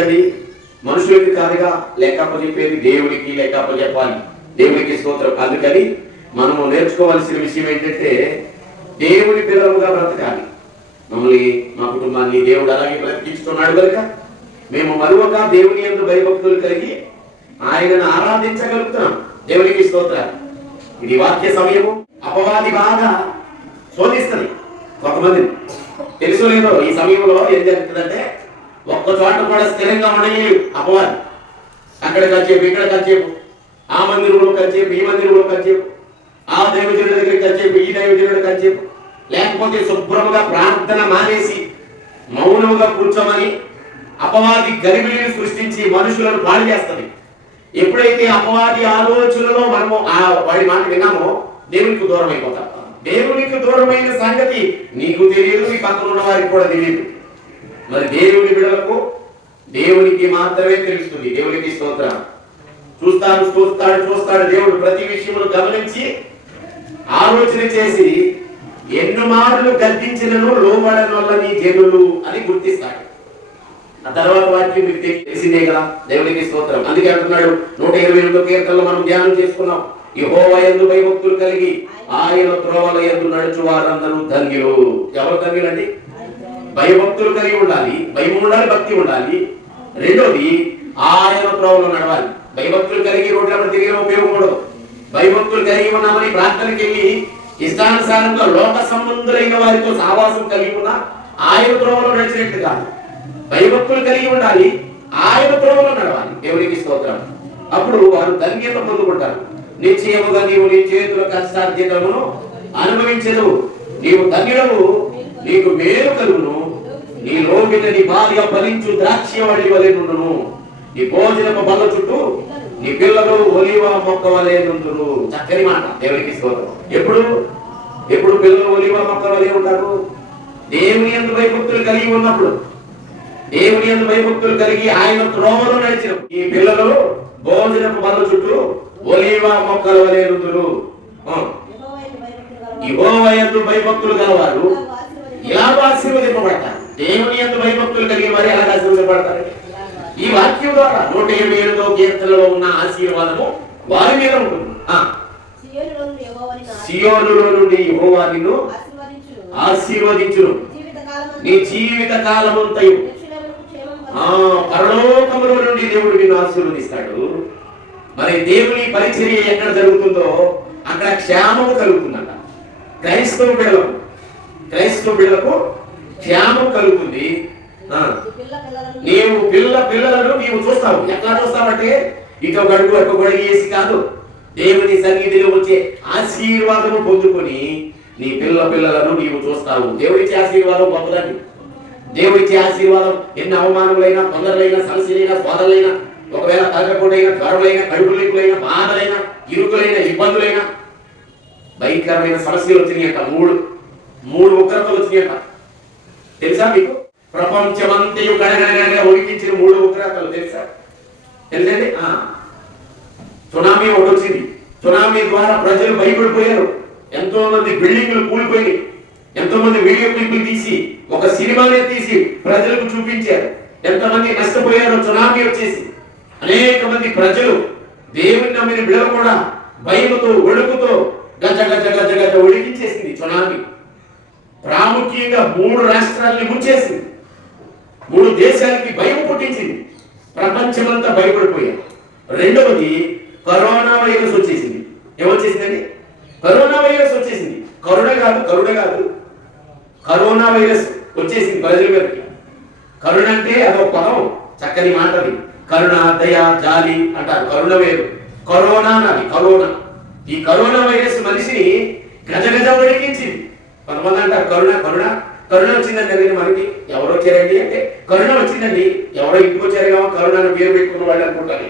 గమనించండి మనుషులకి కాదుగా లేకపోతే చెప్పేది దేవుడికి లేకపోతే చెప్పాలి. దేవుడికి స్తోత్రం. అందుకని మనము నేర్చుకోవాల్సిన విషయం ఏంటంటే దేవుడి పిల్లలుగా బ్రతకాలి. మమ్మల్ని మా కుటుంబాన్ని దేవుడు అలాగే బ్రతికిస్తున్నాడు కనుక మేము మరొక దేవుని ఎందు భయభక్తులు కలిగి ఆయనను ఆరాధించగలుగుతున్నాం. దేవునికి స్తోత్రాలు. ఇది వాక్య సమయము. అపవాది బాగా శోధిస్తుంది కొంతమంది తెలుసు లేదో ఈ సమయంలో ఏం జరుగుతుందంటే ఒక్క చోట కూడా స్థిరంగా ఉండలేదు అపవాది. అక్కడ కచ్చేపు ఇక్కడ కచ్చేపు ఆ మందిరంలో కచ్చేపు ఈ మందిరంలో కచ్చేపు ఆ దైవజనుడి దగ్గర కచ్చేపు ఈ దైవజనుడి కచ్చేపు లేకపోతే శుభ్రముగా ప్రార్థన మానేసి మౌనముగా కూర్చోమని అపవాది గరిబిలిని సృష్టించి మనుషులను పాడు చేస్తుంది. ఎప్పుడైతే అపవాది ఆలోచనలో మనము ఆ వాడి మాట విన్నామో దేవునికి దూరం అయిపోతాం దేవునికి దూరమైన సంగతి నీకు తెలియదు నీ పక్కన ఉన్న వారికి కూడా తెలియదు. మరి దేవుని బిడలకు దేవునికి మాత్రమే తెలుస్తుంది. దేవునికి స్తోత్రం. చూస్తాడు చూస్తాడు చూస్తాడు దేవుడు ప్రతి విషయమును గమనించి ఆలోచన చేసి ఎన్ని మార్లు గద్దించినను లోబడని వల్ల నీ జనులు అని గుర్తిస్తాడు. ఆ తర్వాత వాక్యం మీకు తెలిసిందే కదా దేవునికి స్తోత్రం. అందుకే అంటున్నాడు నూట ఇరవై ఎనిమిది కీర్తనలు మనం ధ్యానం చేసుకున్నాం. ఈ ఎందు భయభక్తులు కలిగి ఆయన త్రోవల ఎందు నడుచు వారందరూ ధన్యులు. ఎవరు ధన్యులండి? భయభక్తులు కలిగి ఉండాలి భయం ఉండాలి భక్తి ఉండాలి. రెండోది ఆయన ప్రభులు నడవాలి. భయభక్తులు కలిగి రోడ్ల తిరిగిన ఉపయోగం ఉండదు. భయభక్తులు కలిగి ఉన్నామని ప్రార్థనకి వెళ్ళి ఇష్టానుసారంగా లోక సంబంధులైన వారితో సావాసం కలిగి ఉన్న ఆయన ప్రభులు నడిచినట్టు కాదు. భయభక్తులు కలిగి ఉండాలి ఆయన ప్రభులు నడవాలి. దేవునికి స్తోత్రం. అప్పుడు వారు ధన్యత పొందుకుంటారు. నిశ్చయముగా నీవు నీ చేతుల కష్టార్జితమును అనుభవించదు. నీవు ధన్యుడవు. నీకు మేలు కలుగును. నీ లోకిట నీ భార్య ఫలించు ద్రాక్షవడి వలె నుండును. నీ భోజనపు బల్ల చుట్టూ నీ పిల్లలు ఒలివ మొక్క వలె నుండును. చక్కని మాట. దేవునికి స్తోత్రం. ఎప్పుడు? ఎప్పుడు పిల్లలు ఒలివ మొక్క వలె ఉంటారు? దేవుని ఎందు భయభక్తులు కలిగి ఉన్నప్పుడు. దేవుని ఎందు భయభక్తులు కలిగి ఆయన త్రోవలో నడిచిన ఈ పిల్లలు భోజనపు బల్ల చుట్టూ ఒలివ మొక్కల వలె నుండును. యందు భయభక్తులు గలవారు ఇలా ఆశీర్వదింపబడతారు. దేవుని ఎందు భయభక్తులు కలిగి మరి ఎలా ఆశీర్వదింపబడతారు ఈ వాక్యం ద్వారా నూట ఇరవై ఎనిమిదో కీర్తనలో ఉన్న ఆశీర్వాదము వారి మీద ఉంటుంది. సియోనులో నుండి యెహోవా నిన్ను ఆశీర్వదించును. నీ జీవిత కాలమంతయు. ఆ పరలోకముల నుండి దేవుడు నిన్ను ఆశీర్వదిస్తాడు. మరి దేవుని పరిచర్య ఎక్కడ జరుగుతుందో అక్కడ క్షేమము కలుగుతుందంట. క్రైస్తవ బిడ్డలకు క్రైస్తవ బిడ్డలకు క్షేమం కలుగుతుంది. ఆ, నీవు పిల్ల పిల్లలను నీవు చూస్తావు. ఎట్లా చూస్తావంటే ఇటు ఒక అడుగు ఒక గొడుగు వేసి కాదు. దేవుని సన్నిధిలో వచ్చే ఆశీర్వాదము పొందుకొని నీ పిల్ల పిల్లలను నీవు చూస్తావు. దేవుడిచ్చే ఆశీర్వాదం గొప్పదండి. దేవుడిచ్చే ఆశీర్వాదం ఎన్ని అవమానములైనా తొందరలైనా సమస్యలైనా బాధలైనా ఒకవేళ తగ్గకూడైనా త్వరలైన కడుపులైన బాధలైన ఇరుకులైన ఇబ్బందులైన భయంకరమైన సమస్యలు వచ్చినాయట మూడు. మూడు ఉగ్రతలు వచ్చినాయట. తెలుసా మీకు? ప్రపంచమంతయు గడగడగడగా ఉడికించిన మూడు ఉగ్రతలు తెలుసా? తెలుసండి? సునామీ ఒకటి వచ్చింది. సునామీ ద్వారా ప్రజలు భయపడిపోయారు ఎంతో మంది బిల్డింగ్లు కూలిపోయి ఎంతో మంది వీడియో క్లిప్లు తీసి ఒక సినిమానే తీసి ప్రజలకు చూపించారు. ఎంతమంది నష్టపోయారో సునామీ వచ్చేసి. అనేక మంది ప్రజలు దేవుని నమ్మిన బిడలు కూడా భయముతో ఒడుకుతో గజ గజ గజ గజ ఉడికించేసింది సునామీ. ప్రాముఖ్యంగా మూడు రాష్ట్రాలని ముంచేసింది. మూడు దేశాలకి భయం పుట్టించింది. ప్రపంచమంతా భయపడిపోయారు. రెండవది కరోనా వైరస్ వచ్చేసింది. ఏమొచ్చేసిందండి? కరోనా వైరస్ వచ్చేసింది. కరుణ కాదు కరుణ కాదు. కరోనా వైరస్ వచ్చేసింది ప్రజల మీదకి. కరుణ అంటే అదొక పదం చక్కని మాటది కరుణ దయ జాలి అంటారు. కరుణ వేరు. కరోనా నాది కరోనా. ఈ కరోనా వైరస్ మనిషిని గజగజ గజ వణికించింది కొంతమంది అంటారు కరుణ కరుణ. కరుణ వచ్చిందండి అనేది మనకి? ఎవరు వచ్చారండి అంటే కరుణ వచ్చిందండి. ఎవరో ఇంటికి వచ్చారు కరుణ అని పేరు పెట్టుకున్న వాళ్ళు అనుకుంటారు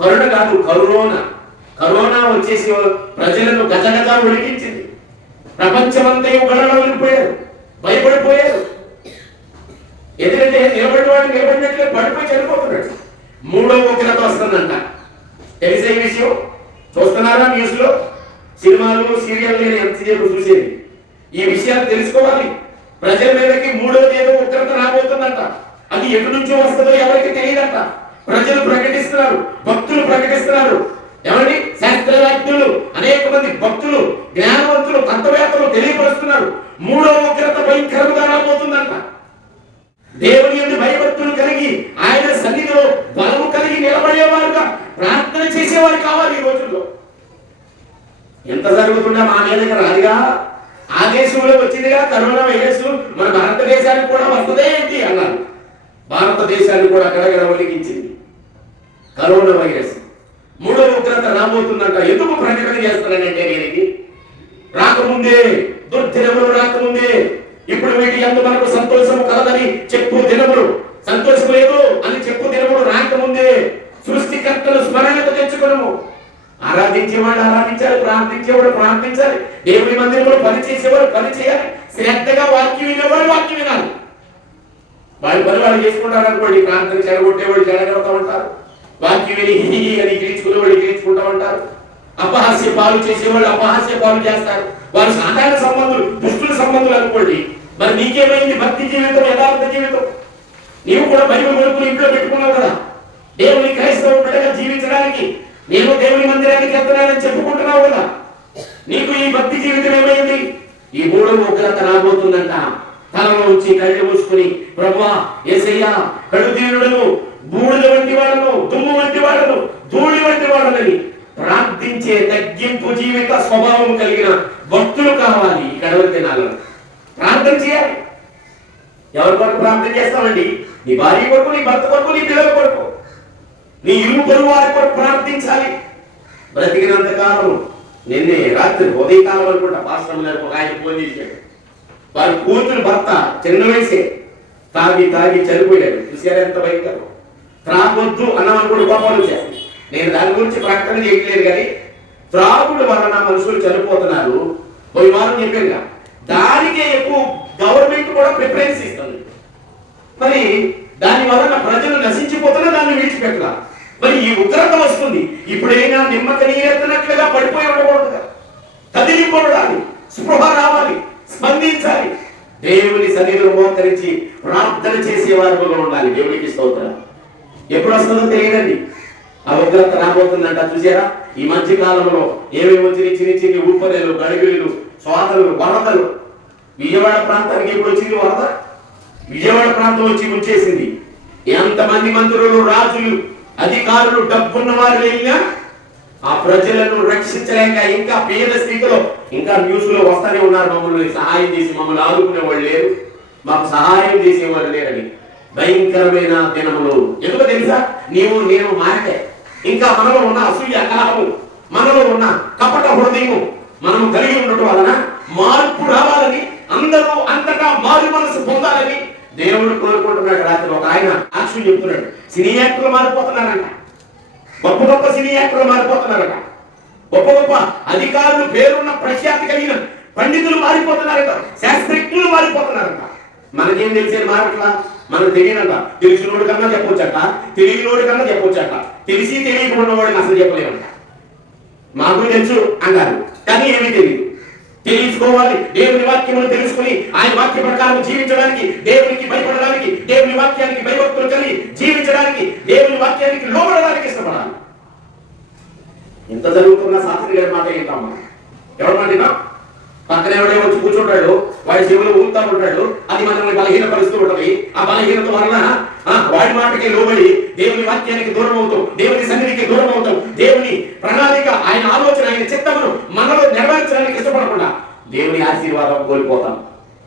కరుణ కాదు కరోనా కరోనా వచ్చేసి ప్రజలను గజగజ ఉడికించింది ప్రపంచమంతా గడలో వెళ్ళిపోయారు భయపడిపోయారు. ఎందుకంటే నిలబడిన వాడు నిలబడినట్లే పడిపోయి చనిపోతున్నాడు మూడో ఉగ్రత వస్తుందంట తెలిసే విషయం? చూస్తున్నారా న్యూస్లో సినిమాలు సీరియల్ నేను ఎంతసేపు చూసేది? ఈ విషయాలు తెలుసుకోవాలి. ప్రజల మీదకి మూడోది ఏదో ఉగ్రత రాబోతుందంట. అది ఎటు నుంచో వస్తుందో ఎవరికి తెలియదంట. ప్రజలు ప్రకటిస్తున్నారు భక్తులు ప్రకటిస్తున్నారు. ఎవరి శాస్త్రవేత్తలు అనేక మంది భక్తులు జ్ఞానవంతులు తత్వవేత్తలు తెలియపరుస్తున్నారు. మూడో ఉగ్రత భయంకరంగా రాబోతుందంట. దేవుని యొక్క భయభక్తులు కలిగి ఆయన సన్నిధిలో బలము కలిగి నిలబడేవారుగా ప్రార్థన చేసేవారు కావాలి ఈ రోజుల్లో ఎంత జరుగుతున్నా మా మీదకి రాదుగా ఆ దేశంలో వచ్చిందిగా కరోనా వైరస్ మన భారతదేశానికి కూడా వస్తుందే ఏంటి అన్నారు భారతదేశాన్ని కూడా గడగడ వలిగించింది కరోనా వైరస్. మూడో ఉగ్రత రాబోతుందంట. ఎందుకు ప్రకటన చేస్తున్నానంటే దీనికి? రాకముందే దుర్దినములు రాకముందే. ఇప్పుడు వీటి ఎందు మనకు సంతోషము కలదని చెప్పు దినములు. సంతోషం లేదు అని చెప్పు దినములు రాకముందే. సృష్టికర్తలు స్మరణకు తెచ్చుకునము. ఆరాధించేవాడు ఆరాధించాలి ప్రార్థించేవాడు ప్రార్థించాలి. దేవుని మందిరంలో పని చేసేవాడు పని చేయాలి శ్రద్ధగా వాక్యం వినేవాడు వాక్యం వినాలి. వారి పని వాళ్ళు చేసుకుంటారు అనుకోండి ప్రాంతం చెడగొట్టేవాడు చెడగొడతా ఉంటారు వాక్యం విని హి అని గిరించుకునేవాడు గిరించుకుంటా అపహాస్య పాలు చేసేవాళ్ళు అపహాస్య పాలు చేస్తారు. వారు సాధారణ సంబంధులు దుష్టుల సంబంధులు అనుకోండి. మరి నీకేమైంది భక్తి జీవితం యథార్థ జీవితం? నీవు కూడా బైబిల్ కొడుకుని ఇంట్లో పెట్టుకున్నావు కదా. దేవుని క్రైస్తవ బిడ్డగా జీవించడానికి నేను దేవుని మందిరానికి వెళ్తున్నానని చెప్పుకుంటున్నావు కదా. నీకు ఈ భక్తి జీవితం ఏమైంది? ఈ మూడో ఉగ్రత రాబోతుందంట తలలో ఉంచి కళ్ళు మూసుకుని ప్రభా ఏసయ్యా కడుదీనుడను బూడిద వంటి వాళ్ళను దుమ్ము వంటి వాళ్ళను ధూళి వంటి వాళ్ళని ప్రార్థించే తగ్గింపు జీవిత స్వభావం కలిగిన భక్తులు కావాలి ఈ కడవరి దినాలలో. ప్రార్థన చేయాలి. ఎవరి కొరకు ప్రార్థన చేస్తామండి? నీ భార్య కొరకు నీ భర్త కొరకు నీ పిల్లల కొరకు. నీ ఇల్లు పొరుగు వారి కొరకు ప్రార్థించాలి. బ్రతికినంత కాలం నిన్నే రాత్రి ఉదయకాలం అనుకుంటా పాశ్రమ గారికి ఒక ఆయన ఫోన్ చేశాడు. వారి కూతురు భర్త చిన్న వయసే. తాగి తాగి చనిపోయాడు. చూసారా ఎంత భయంకరం. త్రాగొద్దు అన్నమని కూడా కోపాలు వచ్చాయి నేను దాని గురించి ప్రకటన చేయట్లేదు కానీ త్రాగుడు వలన మనుషులు చనిపోతున్నారు. పోయి వారం చెప్పాను దానికే ఎక్కువ గవర్నమెంట్ కూడా ప్రిఫరెన్స్ ఇస్తుంది. మరి దాని వలన ప్రజలు నశించిపోతున్నా దాన్ని విడిచిపెట్టాలి? మరి ఈ ఉగ్రత వస్తుంది. ఇప్పుడైనా నిమ్మక నీరెత్తనట్లుగా పడిపోయి ఉండకూడదు కదా. కదిలిపడాలి స్పృహ రావాలి స్పందించాలి. దేవుని సన్నిధిలో మోకరించి ప్రార్థన చేసే వారుగా ఉండాలి. దేవునికి స్తోత్రం. ఎప్పుడు వస్తుందో తెలియదండి. ఆ ఉగ్రత రాబోతుందంట చూసారా? ఈ మధ్య కాలంలో ఏమేమి వచ్చినాయి చిన్న చిన్న ఊపరేలు గడిగిలు స్వాతలు వరదలు. విజయవాడ ప్రాంతానికి ఎప్పుడు వచ్చింది వరద? విజయవాడ ప్రాంతం వచ్చి ముంచేసింది. ఎంతమంది మంత్రులు రాజులు అధికారులు డబ్బున్న వారు వెళ్ళినా ఆ ప్రజలను రక్షించలేక ఇంకా పేద స్థితిలో ఇంకా న్యూస్లో వస్తూనే ఉన్నారు మమ్మల్ని. సహాయం చేసి మమ్మల్ని ఆదుకునే వాళ్ళు లేరు. మాకు సహాయం చేసేవాళ్ళు లేరని భయంకరమైన దినములు. ఎందుకు తెలుసా? నీవు నేను మారితే ఇంకా మనలో ఉన్న అసూయ కలహము మనలో ఉన్న కపట హృదయం మనం కలిగి ఉండటం వలన మార్పు రావాలని అందరూ అంతటా మారు మనసు పొందాలని దేవుడు కోరుకుంటున్నాడు. రాత్రి ఒక ఆయన సాక్షి చెప్తున్నాడు. సినీ యాక్టర్లు మారిపోతున్నారంట. గొప్ప గొప్ప సినీ యాక్టర్లు మారిపోతున్నారట. గొప్ప గొప్ప అధికారులు పేరున్న ప్రఖ్యాతి కలిగిన పండితులు మారిపోతున్నారట. శాస్త్రజ్ఞులు మారిపోతున్నారట. మనకేం తెలిసేది మారట్లా? మనకు తెలియనట తెలిసినోడు కన్నా చెప్పొచ్చట. తెలియనోడు కన్నా చెప్పొచ్చట. తెలిసి తెలియకుండా వాడిని అసలు చెప్పలేమంట. మాకు తెలుసు అన్నారు కానీ ఏమీ తెలియదు. తెలుసుకోవాలి. దేవుని వాక్యమును తెలుసుకుని ఆయన వాక్య ప్రకారం జీవించడానికి దేవునికి భయపడడానికి దేవుని వాక్యానికి భయభక్తులు కలిగి జీవించడానికి దేవుని వాక్యానికి లోబడడానికి ఇష్టపడాలి. ఎంత జరుగుతున్నా శాస్త్రి గారి మాట ఏంటమ్మా? ఎవరు మాట పక్కన ఎవడే వచ్చి కూర్చుంటాడు వాడి జీవులు ఊగుతా ఉంటాడు అది మనల్ని బలహీనపరుస్తూ ఉంటది. ఆ బలహీనత వలన వాడి మాటకి లోబడి దేవుని వాక్యానికి దూరం అవుతాం దేవుని సన్నిధికి దూరం అవుతాం. దేవుని ప్రణాళిక ఆయన ఆలోచన ఆయన చిత్తమును మనలో నెరవేర్చడానికి ఇష్టపడకుండా దేవుని ఆశీర్వాదం కోల్పోతాం.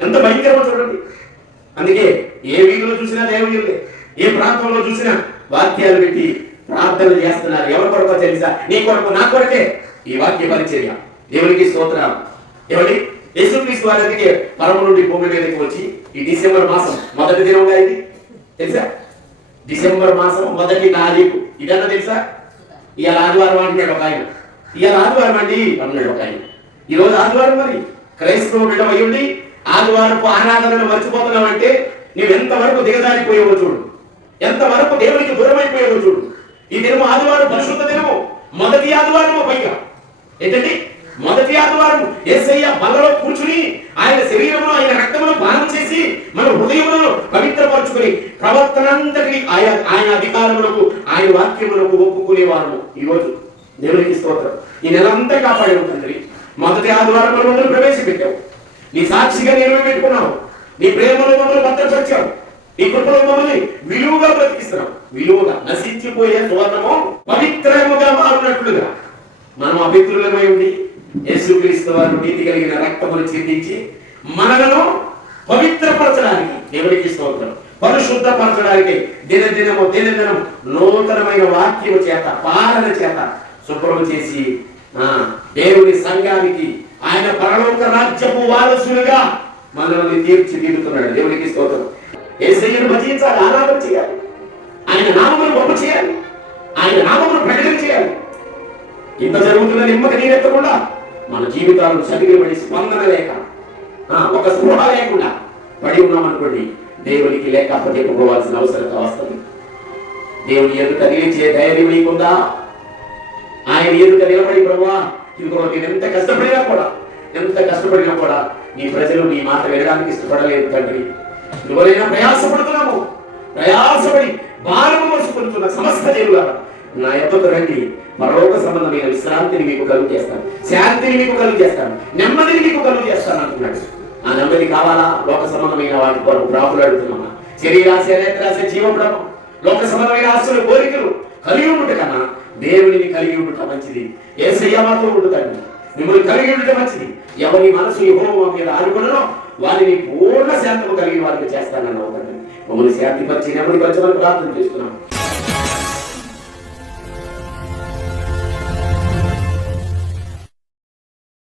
ఎంత భయంకరమో చూడండి. అందుకే ఏ వీధిలో చూసినా దేవుని ఏ ప్రాంతంలో చూసినా వాక్యాలు పెట్టి ప్రార్థన చేస్తున్నారు. ఎవరి కొరకో తెలుసా? నీ కొరకు నా కొరకే ఈ వాక్య పరిచర్య. దేవునికి స్తోత్రం ఏమండి? యేసుక్రీస్తు వారి అందుకే పరమ నుండి భూమి మీదకి వచ్చి ఈ డిసెంబర్ మాసం మొదటి దినంగా ఇది? తెలుసా? డిసెంబర్ మాసం మొదటి తారీఖు. ఇదన్నా తెలుసా? ఇవాళ ఆదివారం అంటున్నాడు ఒక ఆయన. ఇవాళ ఆదివారం అండి అన్నాడు ఒక ఆయన. ఈ రోజు ఆదివారం మరి. క్రైస్తవ బిడ్డ అయ్యుండి ఆదివారపు ఆరాధనలు మర్చిపోతున్నావు అంటే నువ్వు ఎంతవరకు దిగజారిపోయావో చూడు. ఎంతవరకు దేవునికి దూరమైపోయేవో చూడు. ఈ దినము ఆదివారం పరిశుద్ధ దినము. మొదటి ఆదివారము పైగా. ఏంటండి? మొదటి ఆదివారం ఏసయ్య బలలో కూర్చుని ఆయన శరీరమును ఆయన రక్తమును పానం చేసి మన హృదయములను పవిత్రపరచుకుని ప్రవర్తనంతటి ఆయన ఆయన అధికారములకు ఆయన వాక్యములకు ఒప్పుకునేవారు ఈరోజు దేవునికి స్తోత్రం. ఈ నెలంతా కాపాడే తండ్రి. మొదటి ఆదివారం మమ్మల్ని ప్రవేశపెట్టావు. నీ సాక్షిగా నేను పెట్టుకున్నావు. నీ ప్రేమలో మమ్మల్ని భద్రపరిచావు. నీ కృపలో మమ్మల్ని విలువగా బ్రతికిస్తున్నావు. విలువగా నశించిపోయే సువర్ణము పవిత్రముగా మారినట్లుగా. మనం అభిత్రులమై ఉండి యేసుక్రీస్తు వారు నీతి కలిగిన రక్తమును చిందించి మనలను పవిత్రపరచడానికి ఎవరికి స్తోత్రం. పరిశుద్ధపరచడానికి దినదినము దినదినం నూతనమైన వాక్యము చేత పాలన చేత శుభ్రం చేసి దేవుని సంఘానికి ఆయన పరలోక రాజ్యపు వారసులుగా మనల్ని తీర్చిదిద్దుతున్నాడు. దేవునికి స్తోత్రం. ఏసయ్యను భజించాలి ఆరాధన చేయాలి. ఆయన నామమును గొప్ప చేయాలి. ఆయన నామమును ప్రకటన చేయాలి. ఇంత జరుగుతున్న నిమ్మక నీరెత్తకుండా మన జీవితాలను చదివిబడి స్పందన లేక ఆ, ఒక స్పృహ లేకుండా పడి ఉన్నామనుకోండి దేవునికి లేక అప్పచెప్పుకోవాల్సిన అవసరం వస్తుంది దేవుని ఎదుట నిలిచే ధైర్యం మీకుందా ఆయన ఎదుట నిలబడి ప్రభా ఇదిగో నేను ఎంత కష్టపడినా కూడా ఎంత కష్టపడినా కూడా నీ ప్రజలు నీ మాట వినడానికి ఇష్టపడలేదు తండ్రి. ఎవరైనా ప్రయాసపడుతున్నాము ప్రయాసపడి భారం మోసుకుంటున్న సమస్త దేవుగా నా ఎద్దకు రండి. మరొక సంబంధమైన విశ్రాంతిని మీకు కలుగు చేస్తాను. శాంతిని మీకు కలుగు చేస్తాను. నెమ్మదిని మీకు కలుగు చేస్తాను అంటున్నాడు ఆ నెమ్మది కావాలా? లోక సంబంధమైన వాటి కొరకు ప్రాపులు అడుగుతున్నామా? శరీరాశ నేత్రాశ జీవప్రభం లోక సంబంధమైన ఆస్తులు కోరికలు కలిగి ఉండుట కన్నా దేవుడిని కలిగి ఉండుట మంచిది. ఏ మాత్రం ఉండుతాడు. మిమ్మల్ని కలిగి ఉండుట మంచిది. ఎవరి మనసు యెహోవా మీద ఆనుకున్నో వారిని పూర్ణ శాంతము కలిగిన వారికి చేస్తానన్న ఒకటి మమ్మల్ని శాంతిపరిచి నెమ్మది పరచమని ప్రార్థన చేస్తున్నాం.